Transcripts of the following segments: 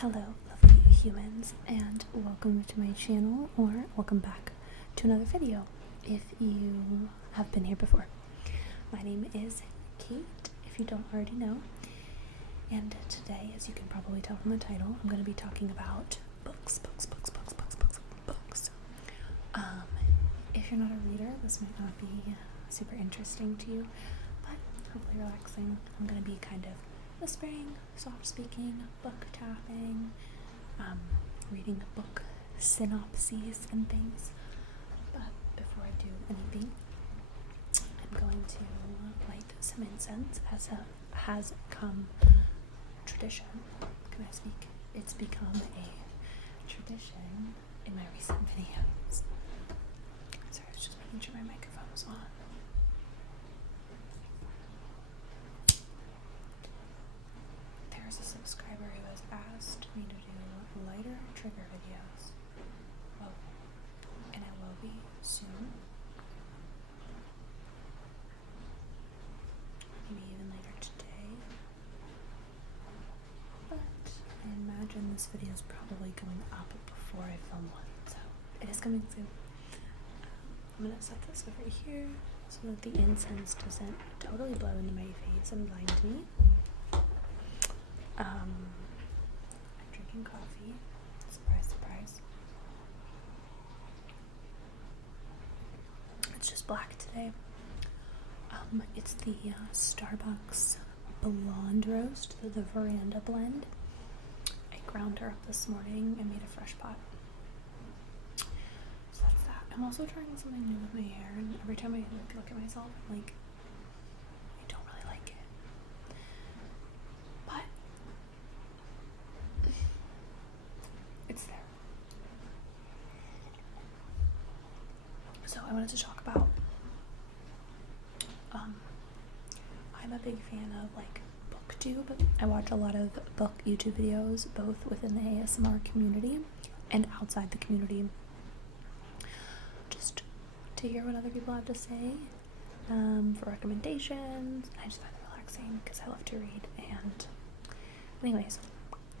Hello, lovely humans, and welcome to my channel, or welcome back to another video if you have been here before. My name is Kate, if you don't already know, and today, as you can probably tell from the title, I'm going to be talking about books. If you're not a reader, this might not be super interesting to you, but hopefully relaxing. I'm going to be kind of whispering, soft speaking, book tapping, reading book synopses and things. But before I do anything, I'm going to light some incense, as has come tradition. Can I speak? It's become a tradition in my recent videos. Sorry, I was just making sure my microphone was on. There's a subscriber who has asked me to do lighter trigger videos. Well, and I will be soon. Maybe even later today. But I imagine this video is probably going up before I film one, so it is coming soon. I'm gonna set this over here so that the incense doesn't totally blow into my face and blind me. I'm drinking coffee. Surprise, surprise. It's just black today. It's the Starbucks Blonde Roast, the Veranda blend. I ground her up this morning and made a fresh pot. So that's that. I'm also trying something new with my hair, and every time I look at myself, I'm like, I don't really like it. But it's there. So I wanted to talk about, I'm a big fan of like BookTube. I watch a lot of book YouTube videos, both within the ASMR community and outside the community, just to hear what other people have to say, for recommendations. I just find it relaxing because I love to read. And anyways,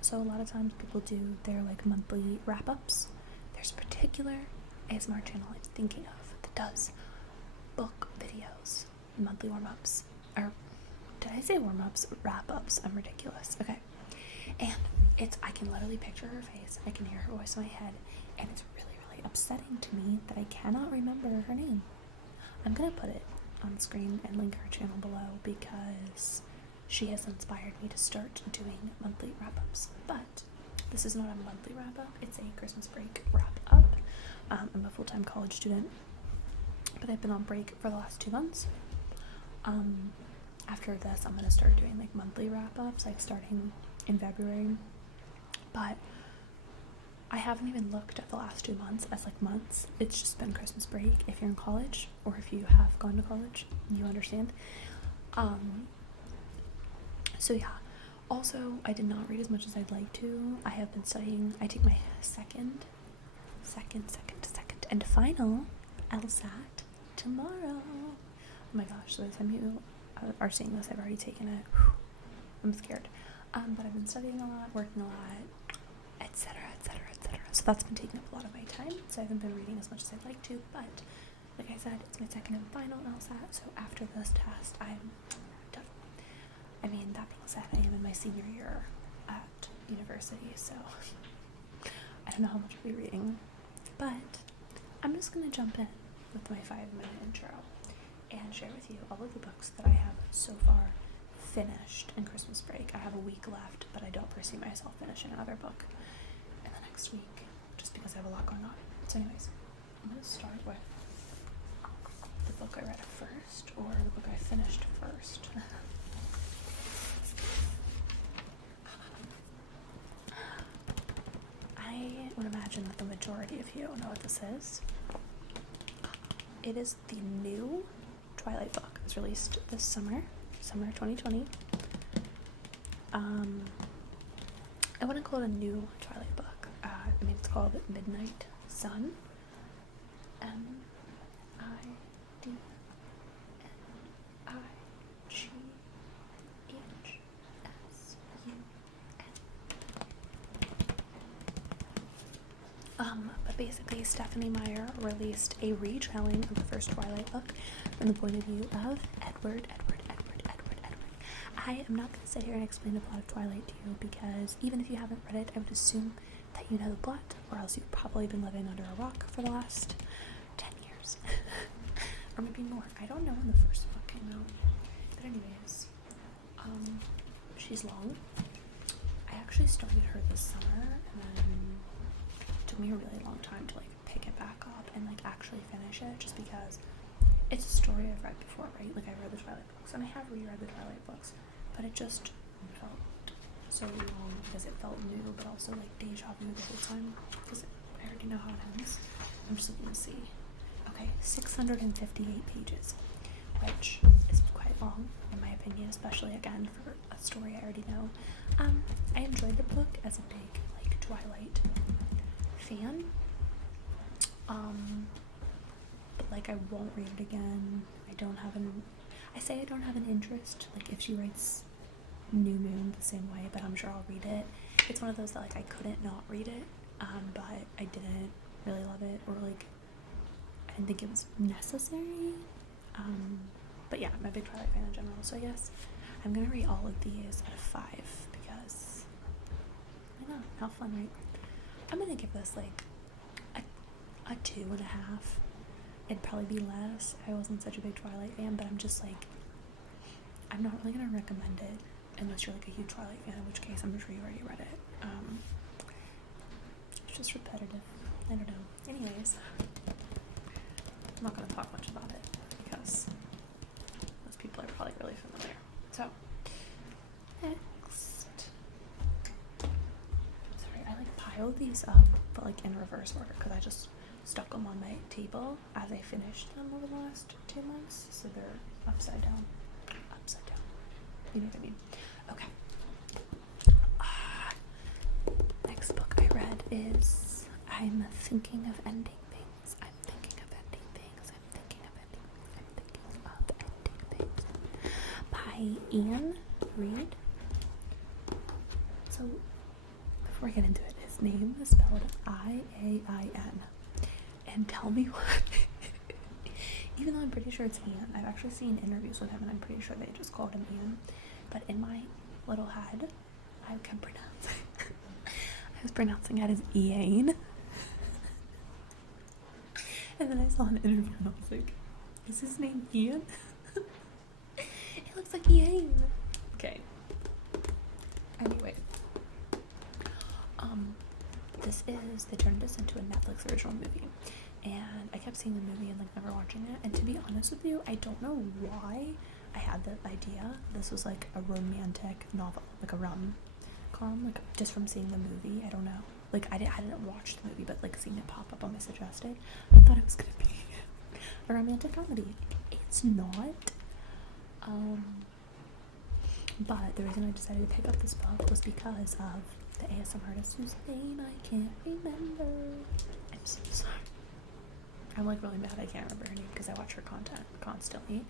so a lot of times people do their like monthly wrap-ups. There's a particular ASMR channel I'm thinking of that does book videos, monthly warm-ups, or did I say warm-ups? Wrap-ups. I'm ridiculous. Okay. And I can literally picture her face, I can hear her voice in my head, and it's really, really upsetting to me that I cannot remember her name. I'm gonna put it on screen and link her channel below because she has inspired me to start doing monthly wrap-ups. But this is not a monthly wrap-up, it's a Christmas break wrap-up. I'm a full-time college student, but I've been on break for the last 2 months. After this, I'm gonna start doing like monthly wrap-ups, like starting in February. But I haven't even looked at the last 2 months as like months. It's just been Christmas break. If you're in college, or if you have gone to college, you understand. So yeah. Also, I did not read as much as I'd like to. I have been studying. I take my second and final LSAT tomorrow. Oh my gosh, so by the time you are seeing this, I've already taken it. Whew. I'm scared. But I've been studying a lot, working a lot, etc. So that's been taking up a lot of my time. So I haven't been reading as much as I'd like to, but like I said, it's my second and final LSAT, so after this test, I'm done. I mean, that being said, I am in my senior year at university, so I don't know how much I'll be reading, but I'm just going to jump in with my 5-minute intro and share with you all of the books that I have so far finished in Christmas break. I have a week left, but I don't foresee myself finishing another book in the next week, just because I have a lot going on. So anyways, I'm going to start with the book I read first, or the book I finished first. I would imagine that the majority of you know what this is. It is the new Twilight book. It was released this summer 2020. I wouldn't call it a new Twilight book. I mean, it's called Midnight Sun. But basically, Stephanie Meyer released a retelling of the first Twilight book from the point of view of Edward. I am not going to sit here and explain the plot of Twilight to you, because even if you haven't read it, I would assume that you know the plot, or else you've probably been living under a rock for the last 10 years. Or maybe more. I don't know when the first book came out. But anyways, she's long. I actually started her this summer, and then it took me a really long time to like pick it back up and like actually finish it, just because it's a story I've read before, right? Like, I read the Twilight books, and I have reread the Twilight books, but it just felt so long because it felt new, but also like deja vu the whole time, because I already know how it ends. I'm just looking to see. Okay, 658 pages, which is quite long in my opinion, especially again for a story I already know. I enjoyed the book as a big like Twilight fan. But like I won't read it again. I don't have an interest, like if she writes New Moon the same way, but I'm sure I'll read it. It's one of those that like I couldn't not read it, but I didn't really love it, or like I didn't think it was necessary. But yeah, I'm a big Twilight fan in general, so yes, I'm gonna rate all of these out of 5 because I know, how fun, right? I'm gonna give this like a 2.5. It'd probably be less. I wasn't such a big Twilight fan, but I'm just like, I'm not really gonna recommend it unless you're like a huge Twilight fan, in which case I'm sure you already read it. It's just repetitive. I don't know. Anyways, I'm not gonna talk much about it because most people are probably really familiar. So, next. Sorry, I like piled these up, but like in reverse order, because I just stuck them on my table as I finished them over the last 2 months, so they're upside down. You know what I mean? Okay. Next book I read is I'm Thinking of Ending Things. By Ian Reid. So, before I get into it, his name is spelled I-A-I-N. And tell me what. Even though I'm pretty sure it's Ian. I've actually seen interviews with him, and I'm pretty sure they just called him Ian. But in my little head, I kept pronouncing I was pronouncing it as Ian. And then I saw an interview and I was like, is his name Ian? It looks like Ian. Okay. Anyway. They turned this into a Netflix original movie. And I kept seeing the movie and like never watching it. And to be honest with you, I don't know why I had the idea. This was like a romantic novel, like a rom-com, like just from seeing the movie. I don't know. Like I didn't watch the movie, but like seeing it pop up on my suggested, I thought it was gonna be a romantic comedy. It's not. But the reason I decided to pick up this book was because of the ASM artist whose name I can't remember. I'm so sorry. I'm like really mad I can't remember her name because I watch her content constantly.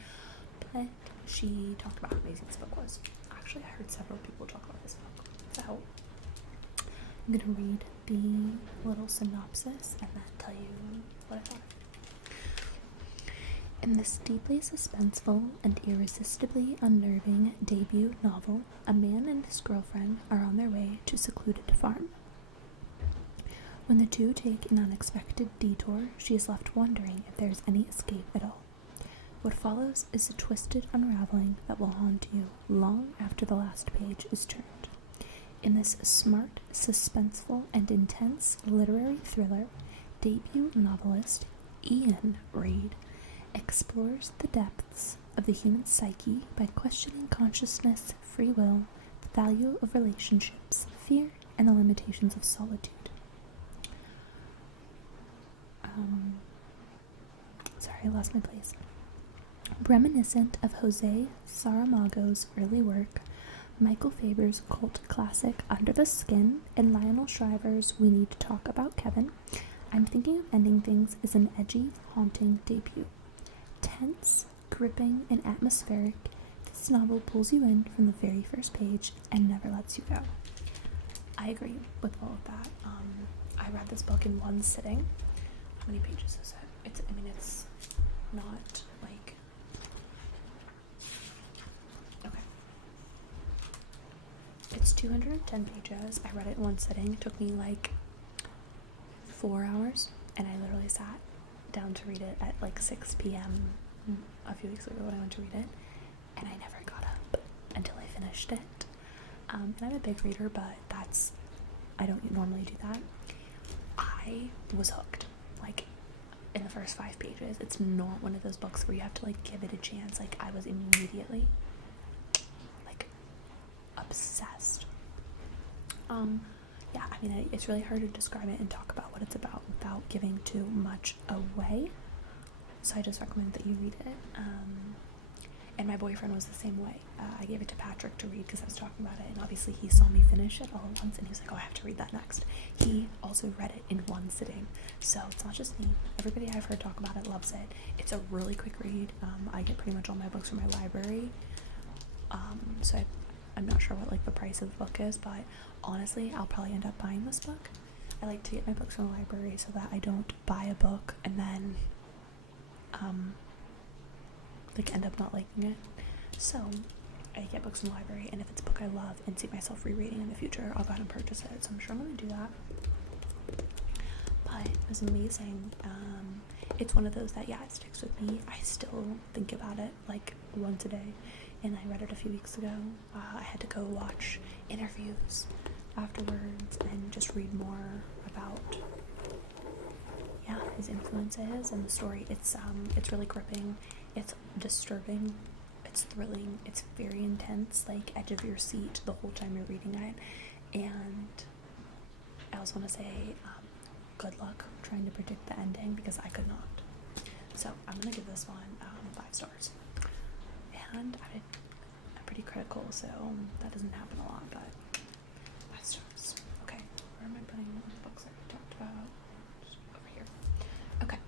But she talked about how amazing this book was. Actually, I heard several people talk about this book. So I'm gonna read the little synopsis and then tell you what I thought. In this deeply suspenseful and irresistibly unnerving debut novel, a man and his girlfriend are on their way to a secluded farm. When the two take an unexpected detour, she is left wondering if there is any escape at all. What follows is a twisted unraveling that will haunt you long after the last page is turned. In this smart, suspenseful, and intense literary thriller, debut novelist Ian Reid explores the depths of the human psyche by questioning consciousness, free will, the value of relationships, fear, and the limitations of solitude. Sorry, I lost my place. Reminiscent of Jose Saramago's early work, Michael Faber's cult classic Under the Skin, and Lionel Shriver's We Need to Talk About Kevin, I'm Thinking of Ending Things is an edgy, haunting debut. Tense, gripping, and atmospheric, this novel pulls you in from the very first page and never lets you go. I agree with all of that. I read this book in one sitting. How many pages is it? It's not like, okay. It's 210 pages. I read it in one sitting. It took me like 4 hours, and I literally sat down to read it at like 6 p.m. a few weeks ago when I went to read it, and I never got up until I finished it. And I'm a big reader, but I don't normally do that. I was hooked, like, in the first 5 pages. It's not one of those books where you have to, like, give it a chance. Like, I was immediately, like, obsessed. Yeah, I mean, it's really hard to describe it and talk about what it's about without giving too much away. So I just recommend that you read it. And my boyfriend was the same way. I gave it to Patrick to read because I was talking about it, and obviously he saw me finish it all at once, and he was like, oh, I have to read that next. He also read it in one sitting. So it's not just me. Everybody I've heard talk about it loves it. It's a really quick read. I get pretty much all my books from my library. So I'm not sure what, like, the price of the book is, but honestly, I'll probably end up buying this book. I like to get my books from the library so that I don't buy a book and then like end up not liking it. So I get books from the library, and if it's a book I love and see myself rereading in the future, I'll go ahead and purchase it. So I'm sure I'm gonna do that. But it was amazing. It's one of those that, yeah, it sticks with me. I still think about it like once a day, and I read it a few weeks ago. I had to go watch interviews afterwards and just read more about, yeah, his influences and the story. It's really gripping. It's disturbing. It's thrilling. It's very intense, like edge of your seat the whole time you're reading it. And I also want to say, good luck trying to predict the ending, because I could not. So I'm gonna give this one 5 stars. And I'm pretty critical, so that doesn't happen a lot, but 5 stars. Okay, where am I putting the books that we talked about? Just over here. Okay.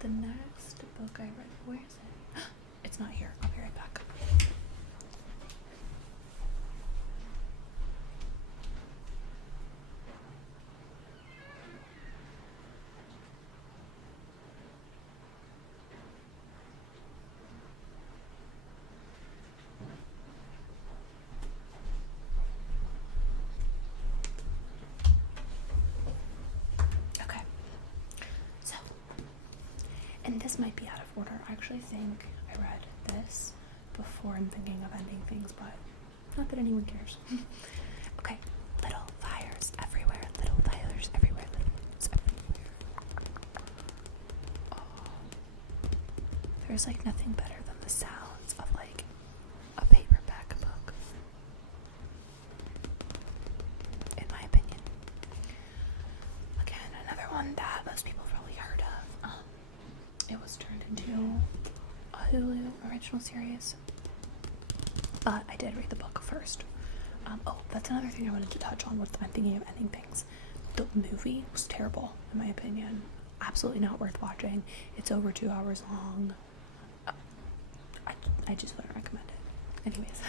The next book I read, where is it? It's not here. I'll be right back. And this might be out of order. I actually think I read this before I'm thinking of ending things, but not that anyone cares. Okay, little fires everywhere, little fires everywhere, little fires everywhere. Oh, there's like nothing better than the sounds of like a paperback book, in my opinion. Again, another one that most people probably heard of. It was turned into a Hulu original series, but I did read the book first. Oh, that's another thing I wanted to touch on. I'm thinking of ending things. The movie was terrible, in my opinion. Absolutely not worth watching. It's over 2 hours long. I just wouldn't recommend it. Anyways,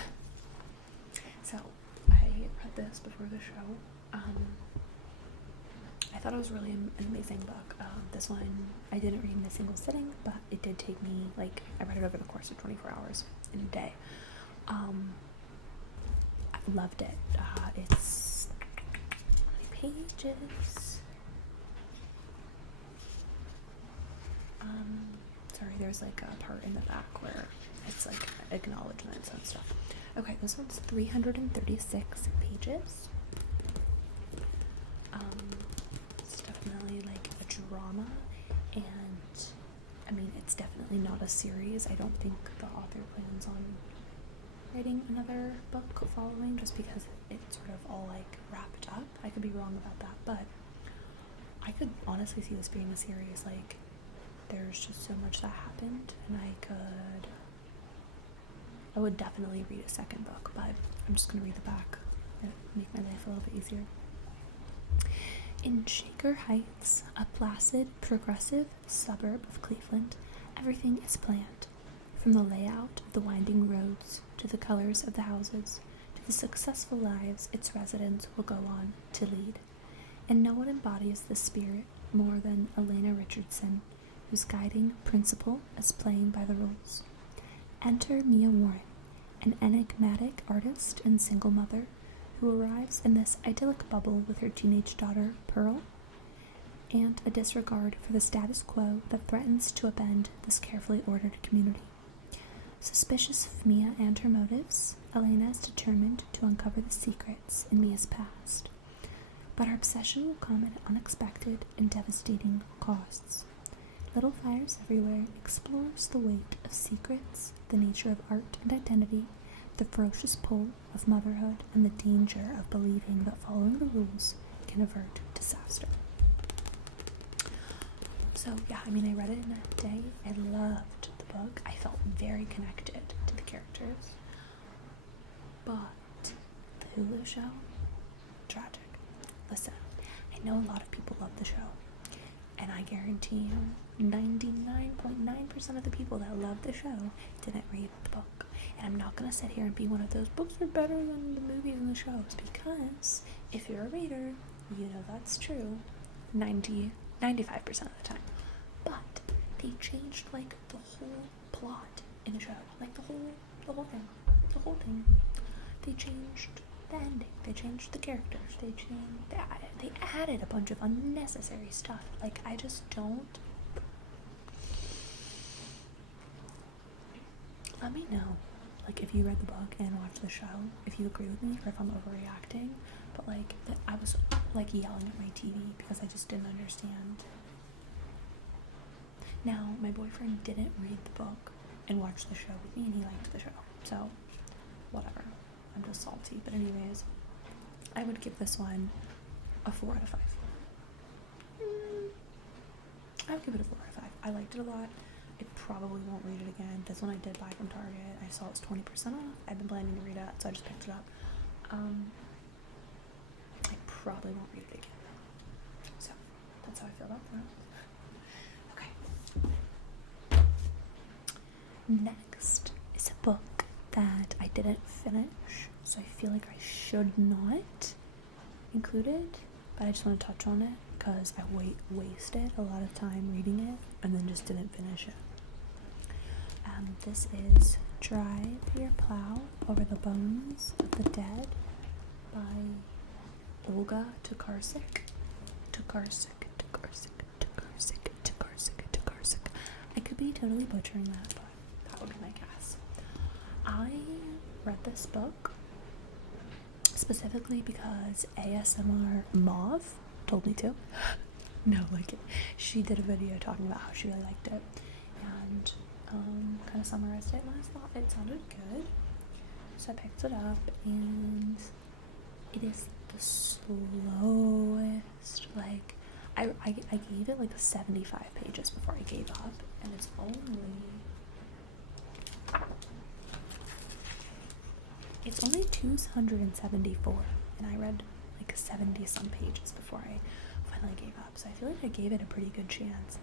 so I read this before the show. I thought it was really an amazing book. This one I didn't read in a single sitting, but it did take me, like, I read it over the course of 24 hours in a day. I loved it. It's, how many pages? Sorry, there's like a part in the back where it's like acknowledgements and stuff. Okay, this one's 336 pages. It's definitely like a drama, and I mean, it's definitely not a series. I don't think the author plans on writing another book following, just because it's sort of all like wrapped up. I could be wrong about that, but I could honestly see this being a series. Like, there's just so much that happened, and I would definitely read a second book, but I'm just gonna read the back and make my life a little bit easier. In Shaker Heights, a placid, progressive suburb of Cleveland, everything is planned. From the layout of the winding roads, to the colors of the houses, to the successful lives its residents will go on to lead. And no one embodies this spirit more than Elena Richardson, whose guiding principle is playing by the rules. Enter Mia Warren, an enigmatic artist and single mother who arrives in this idyllic bubble with her teenage daughter, Pearl, and a disregard for the status quo that threatens to upend this carefully ordered community. Suspicious of Mia and her motives, Elena is determined to uncover the secrets in Mia's past. But her obsession will come at unexpected and devastating costs. Little Fires Everywhere explores the weight of secrets, the nature of art and identity, the ferocious pull of motherhood, and the danger of believing that following the rules can avert disaster. So yeah, I mean, I read it in a day. I loved the book. I felt very connected to the characters. But the Hulu show, tragic. Listen, I know a lot of people love the show, and I guarantee you 99.9% of the people that love the show didn't read the book. And I'm not going to sit here and be one of those books are better than the movies and the shows, because if you're a reader, you know that's true 95% of the time. But they changed like the whole plot in the show, like the whole thing. They changed the ending. They changed the characters. They added a bunch of unnecessary stuff. Like, I just don't. Let me know, like, if you read the book and watched the show, if you agree with me or if I'm overreacting. But like, I was like yelling at my TV because I just didn't understand. Now, my boyfriend didn't read the book and watch the show with me, and he liked the show. So, whatever. I'm just salty. But anyways, I would give this one a 4 out of 5. I would give it a 4 out of 5. I liked it a lot. I probably won't read it again. This one I did buy from Target. I saw it's 20% off. I've been planning to read it, so I just picked it up. I probably won't read it again. So, that's how I feel about that. Okay. Next is a book that I didn't finish, so I feel like I should not include it, but I just want to touch on it because I wasted a lot of time reading it and then just didn't finish it. This is Drive Your Plow Over the Bones of the Dead by Olga Tokarczuk. I could be totally butchering that, but that would be my guess. I read this book specifically because ASMR Mauve told me to. No, like, she did a video talking about how she really liked it, and kind of summarized it, and I thought it sounded good, so I picked it up, and it is the slowest. Like, I gave it like 75 pages before I gave up, and it's only 274, and I read like 70 some pages before I finally gave up, so I feel like I gave it a pretty good chance.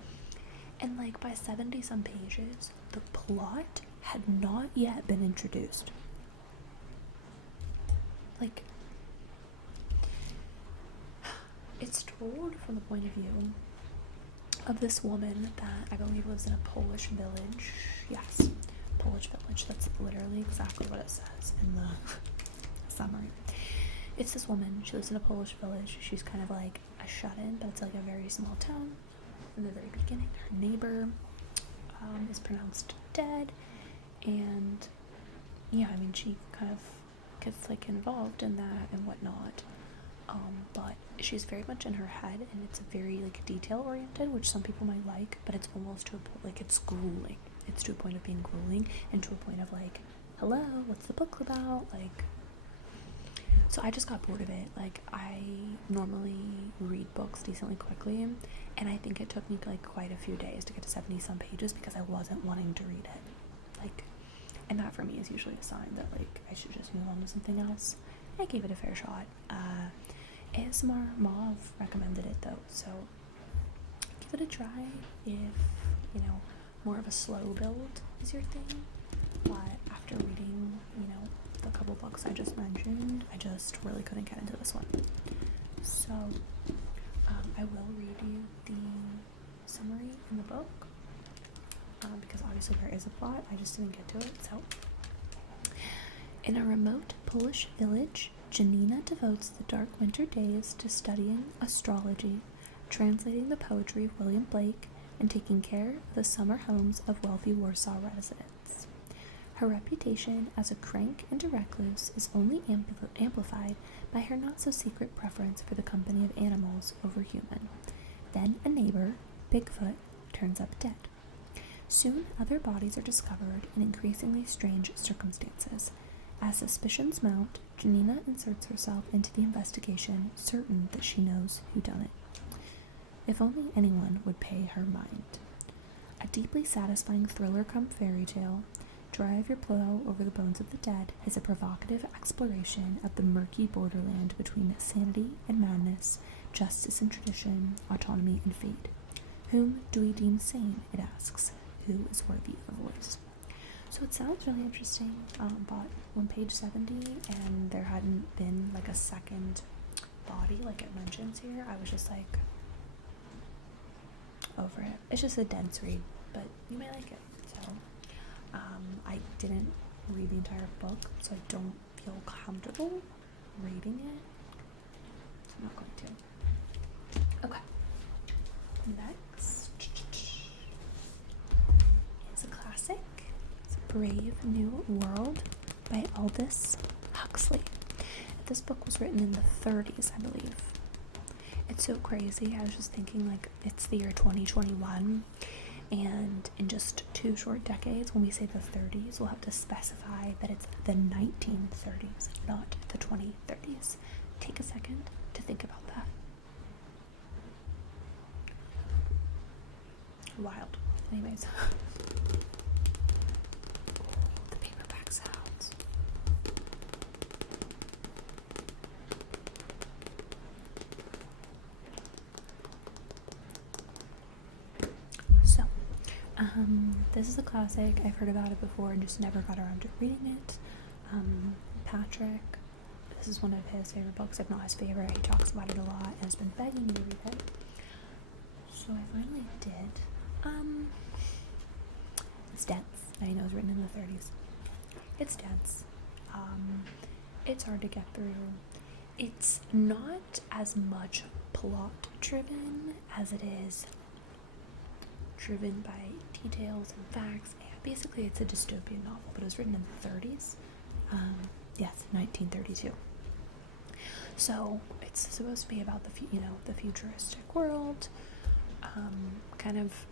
And like, by 70 some pages, the plot had not yet been introduced. Like, it's told from the point of view of this woman that I believe lives in a Polish village. Yes, Polish village. That's literally exactly what it says in the summary. It's this woman. She lives in a Polish village. She's kind of like a shut-in, but it's like a very small town. In the very beginning, her neighbor is pronounced dead, and yeah, I mean, she kind of gets like involved in that and whatnot, but she's very much in her head, and it's very like detail oriented, which some people might like, but it's almost to a point, like, it's grueling. It's to a point of being grueling, and to a point of like, hello, what's the book about? Like, so I just got bored of it. Like, I normally read books decently quickly, and I think it took me like quite a few days to get to 70 some pages because I wasn't wanting to read it. Like, and that for me is usually a sign that like I should just move on to something else. I gave it a fair shot. ASMR Mauve recommended it though, so give it a try if, you know, more of a slow build is your thing. But after reading, you know, the couple books I just mentioned, I just really couldn't get into this one. So, I will read you the summary in the book, because obviously there is a plot, I just didn't get to it, so. In a remote Polish village, Janina devotes the dark winter days to studying astrology, translating the poetry of William Blake, and taking care of the summer homes of wealthy Warsaw residents. Her reputation as a crank and a recluse is only amplified by her not-so-secret preference for the company of animals over human. Then a neighbor, Bigfoot, turns up dead. Soon other bodies are discovered in increasingly strange circumstances. As suspicions mount, Janina inserts herself into the investigation, certain that she knows who done it. If only anyone would pay her mind. A deeply satisfying thriller come fairy tale, Drive Your Plow Over the Bones of the Dead is a provocative exploration of the murky borderland between sanity and madness, justice and tradition, autonomy and fate. Whom do we deem sane, it asks. Who is worthy of a voice? So it sounds really interesting, but on page 70, and there hadn't been like a second body like it mentions here, I was just like, over it. It's just a dense read, but you may like it. So I didn't read the entire book, so I don't feel comfortable reading it, so I'm not going to. Okay, next is a classic. It's Brave New World by Aldous Huxley. This book was written in the 30s, I believe. It's so crazy. I was just thinking, like, it's the year 2021, and in just 2 short decades, when we say the 30s, we'll have to specify that it's the 1930s, not the 2030s. Take a second to think about that. Wild. Anyways. The paperback sounds. So, this is a classic. I've heard about it before and just never got around to reading it. Patrick, this is one of his favorite books, if not his favorite. He talks about it a lot and has been begging me to read it. So I finally did. It's dense. I know it was written in the 30s. It's dense. It's hard to get through. It's not as much plot driven as it is driven by details and facts. And basically, it's a dystopian novel, but it was written in the 30s. Yes, 1932. So it's supposed to be about the futuristic world, kind of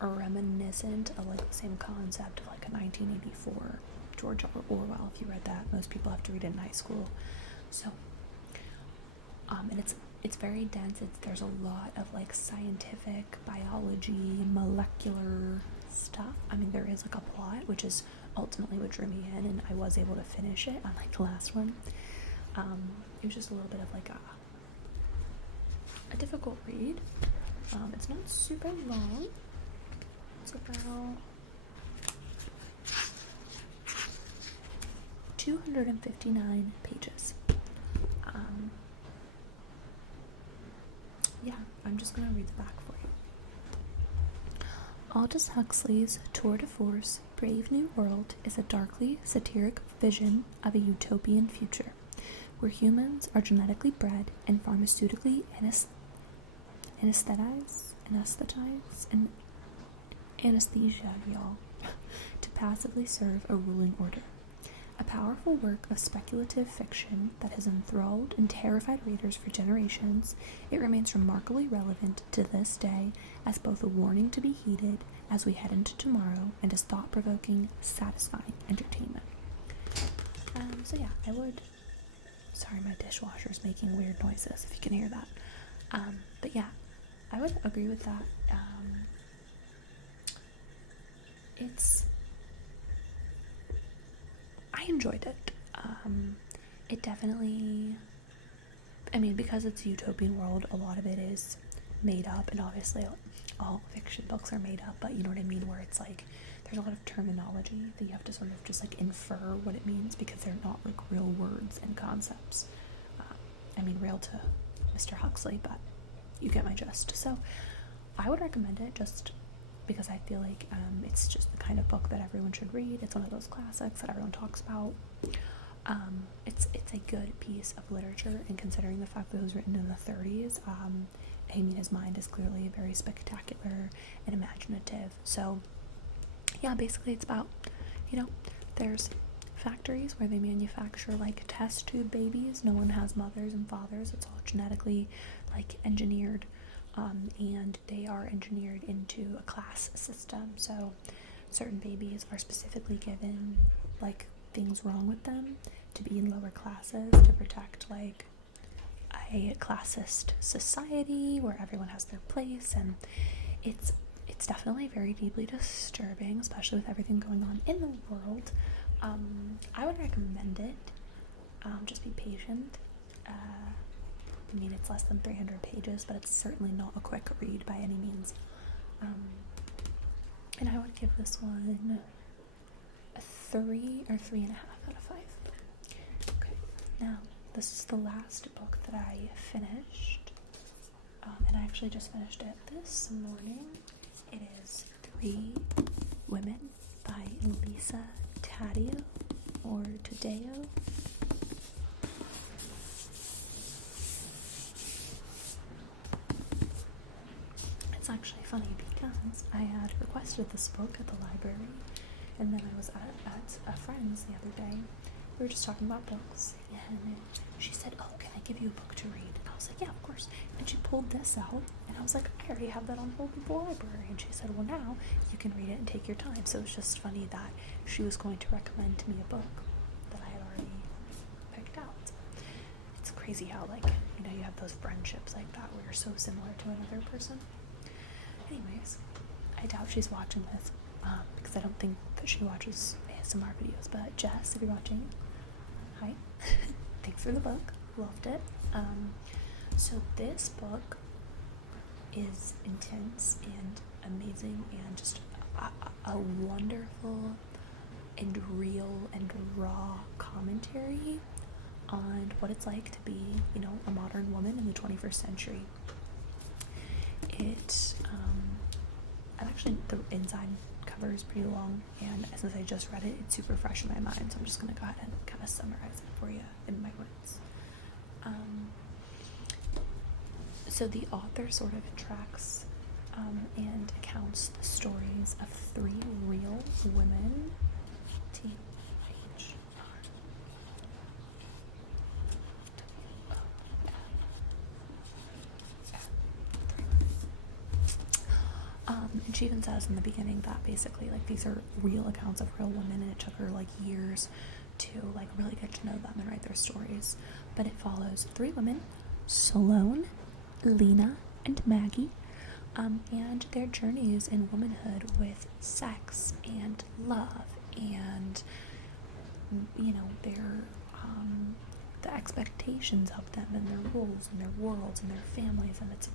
reminiscent of like the same concept of like a 1984 George Orwell. If you read that, most people have to read it in high school. So, and it's very dense. There's a lot of like scientific biology, molecular stuff. I mean, there is like a plot, which is ultimately what drew me in, and I was able to finish it, unlike the last one. It was just a little bit of like a difficult read. It's not super long. It's about 259 pages. Yeah, I'm just gonna read the back for you. Aldous Huxley's tour de force, Brave New World, is a darkly satiric vision of a utopian future, where humans are genetically bred and pharmaceutically anesthesia, y'all, to passively serve a ruling order. A powerful work of speculative fiction that has enthralled and terrified readers for generations, it remains remarkably relevant to this day as both a warning to be heeded as we head into tomorrow and as thought-provoking, satisfying entertainment. So yeah, I would... Sorry, my dishwasher's making weird noises, if you can hear that. But yeah, I would agree with that. I enjoyed it. It definitely, I mean, because it's a utopian world, a lot of it is made up, and obviously all fiction books are made up, but you know what I mean, where it's like, there's a lot of terminology that you have to sort of just like infer what it means, because they're not like real words and concepts. I mean, real to Mr. Huxley, but you get my gist. So I would recommend it just because I feel like it's just the kind of book that everyone should read. It's one of those classics that everyone talks about. It's a good piece of literature, and considering the fact that it was written in the 30s, I mean, his mind is clearly very spectacular and imaginative. So yeah, basically it's about, you know, there's factories where they manufacture like test tube babies. No one has mothers and fathers. It's all genetically like engineered, and they are engineered into a class system. So certain babies are specifically given like things wrong with them to be in lower classes to protect like a classist society where everyone has their place. And it's definitely very deeply disturbing, especially with everything going on in the world. I would recommend it. Just be patient. I mean, it's less than 300 pages, but it's certainly not a quick read by any means. And I would give this one a 3 or 3.5 out of 5. Okay, now this is the last book that I finished, and I actually just finished it this morning. It is 3 Women by Lisa Taddeo, or Taddeo. It's actually funny because I had requested this book at the library, and then I was at a friend's the other day. We were just talking about books, and she said, "Oh, can I give you a book to read?" And I was like, "Yeah, of course." And she pulled this out, and I was like, "I already have that on hold at the library." And she said, "Well, now you can read it and take your time." So it was just funny that she was going to recommend to me a book that I had already picked out. It's crazy how, like, you know, you have those friendships like that where you're so similar to another person. Anyways, I doubt she's watching this, because I don't think that she watches ASMR videos. But Jess, if you're watching, hi. Thanks for the book. Loved it. So this book is intense and amazing, and just a wonderful and real and raw commentary on what it's like to be, you know, a modern woman in the 21st century. I've actually, the inside cover is pretty long, and since I just read it, it's super fresh in my mind, so I'm just going to go ahead and kind of summarize it for you in my words. So the author sort of tracks and accounts the stories of 3 real women. And she even says in the beginning that basically, like, these are real accounts of real women, and it took her like years to like really get to know them and write their stories. But it follows 3 women, Sloane, Lena, and Maggie, and their journeys in womanhood with sex and love, and, you know, their the expectations of them and their roles and their worlds and their families. And it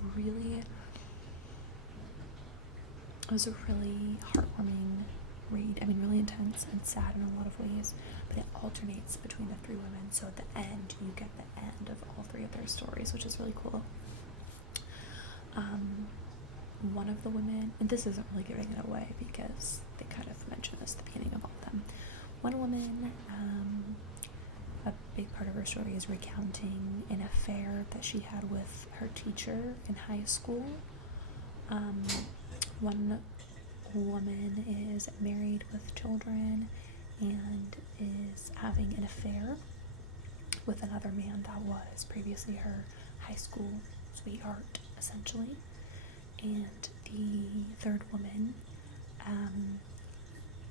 was a really heartwarming read. I mean, really intense and sad in a lot of ways, but it alternates between the 3 women, so at the end you get the end of all 3 of their stories, which is really cool. One of the women, and this isn't really giving it away because they kind of mention this at the beginning of all of them. One woman, a big part of her story is recounting an affair that she had with her teacher in high school. One woman is married with children and is having an affair with another man that was previously her high school sweetheart, essentially. And the third woman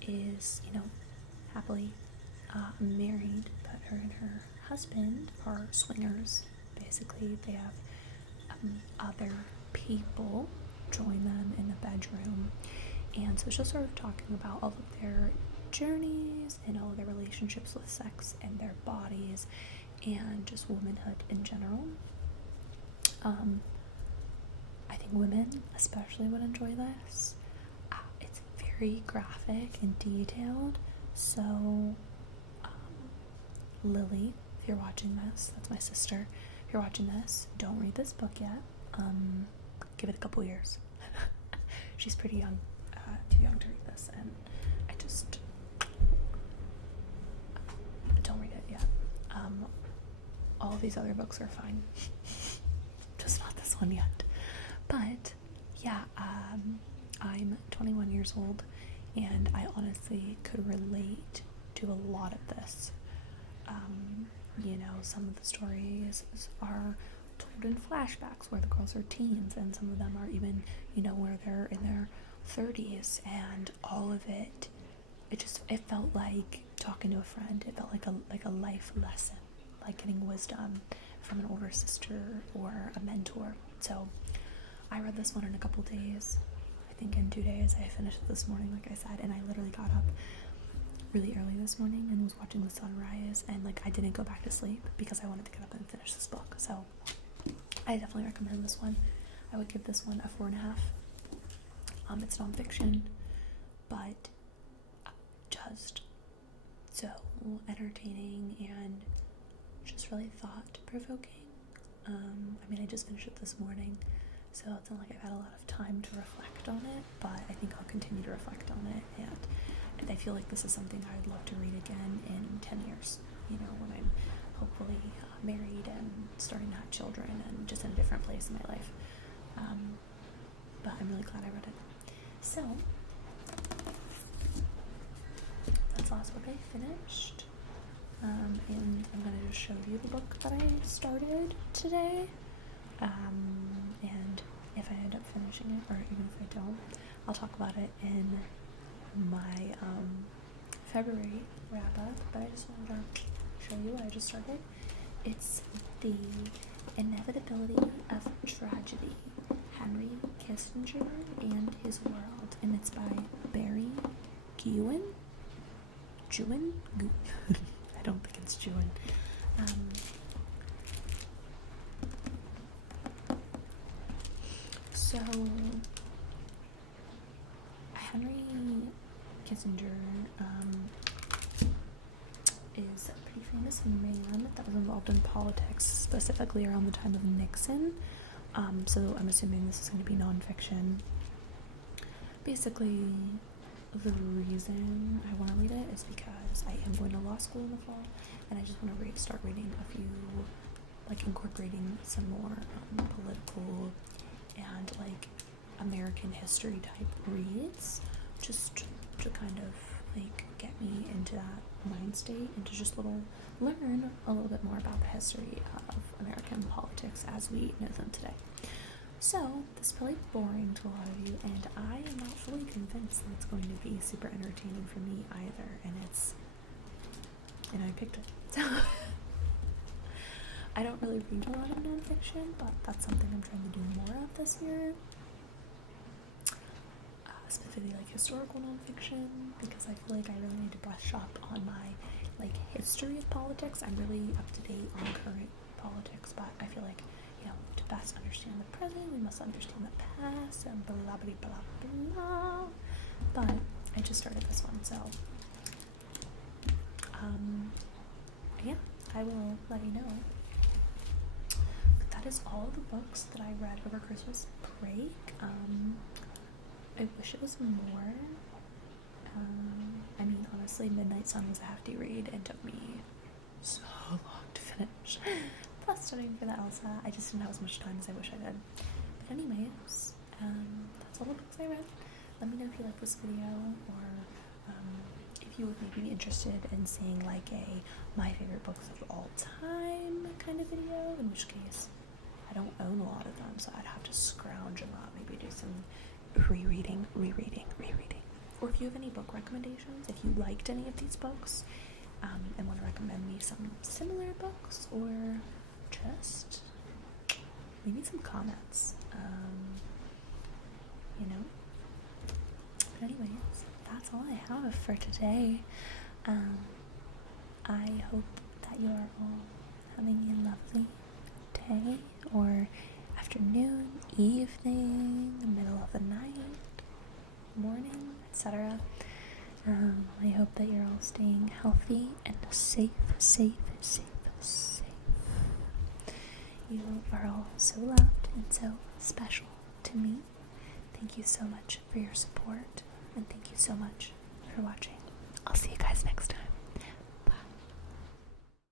is, you know, happily married, but her and her husband are swingers. Basically, they have other people join them in the bedroom, and so it's just sort of talking about all of their journeys and all of their relationships with sex and their bodies and just womanhood in general. I think women especially would enjoy this. It's very very graphic and detailed. So, Lily, if you're watching this, that's my sister. If you're watching this, don't read this book yet. Give it a couple years. She's pretty young, too young to read this, and I just don't read it yet. All of these other books are fine, just not this one yet. But yeah, I'm 21 years old, and I honestly could relate to a lot of this. You know, some of the stories are told in flashbacks where the girls are teens, and some of them are even, you know, where they're in their 30s, and all of it felt like talking to a friend. It felt like a life lesson, like getting wisdom from an older sister or a mentor. So I read this one in a couple days. I think in 2 days. I finished it this morning, like I said, and I literally got up really early this morning and was watching the sunrise, and like I didn't go back to sleep because I wanted to get up and finish this book. So I definitely recommend this one. I would give this one a 4.5. It's nonfiction, but just so entertaining and just really thought-provoking. I mean, I just finished it this morning, so it's not like I've had a lot of time to reflect on it, but I think I'll continue to reflect on it, and I feel like this is something I'd love to read again in 10 years, you know, when I'm hopefully married and starting to have children and just in a different place in my life. But I'm really glad I read it. So, that's the last book I finished. And I'm going to just show you the book that I started today. And if I end up finishing it, or even if I don't, I'll talk about it in my February wrap-up. But I just wanted to show you what I just started. It's The Inevitability of Tragedy, Henry Kissinger and His World, and it's by Barry Guin. I don't think it's Jewin. So Henry Kissinger is a pretty famous man that was involved in politics, specifically around the time of Nixon. So I'm assuming this is going to be nonfiction. Basically, the reason I want to read it is because I am going to law school in the fall, and I just want to start reading a few, like incorporating some more political and like American history type reads, just to kind of like get me into that mind state and to just learn a little bit more about the history of American politics as we know them today. So, this is probably boring to a lot of you, and I am not fully convinced that it's going to be super entertaining for me either, and I picked it. So, I don't really read a lot of nonfiction, but that's something I'm trying to do more of this year. Specifically like historical nonfiction, because I feel like I really need to brush up on my like history of politics. I'm really up to date on current politics, but I feel like, you know, to best understand the present, we must understand the past, and blah blah blah blah blah. But I just started this one, so yeah, I will let you know. But that is all the books that I read over Christmas break. I wish it was more. I mean, honestly, Midnight Sun was a hefty read and took me so long to finish. Plus, studying for the Elsa, I just didn't have as much time as I wish I did. But anyways, that's all the books I read. Let me know if you like this video, or if you would maybe be interested in seeing like a my favorite books of all time kind of video, in which case I don't own a lot of them, so I'd have to scrounge them up, maybe do some rereading. Or if you have any book recommendations, if you liked any of these books and want to recommend me some similar books, or just maybe some comments, you know. But anyways, that's all I have for today. I hope that you are all having a lovely day, or afternoon, evening, the middle of the night, morning, etc. safe, safe, safe, safe. You are all so loved and so special to me. Thank you so much for your support, and thank you so much for watching.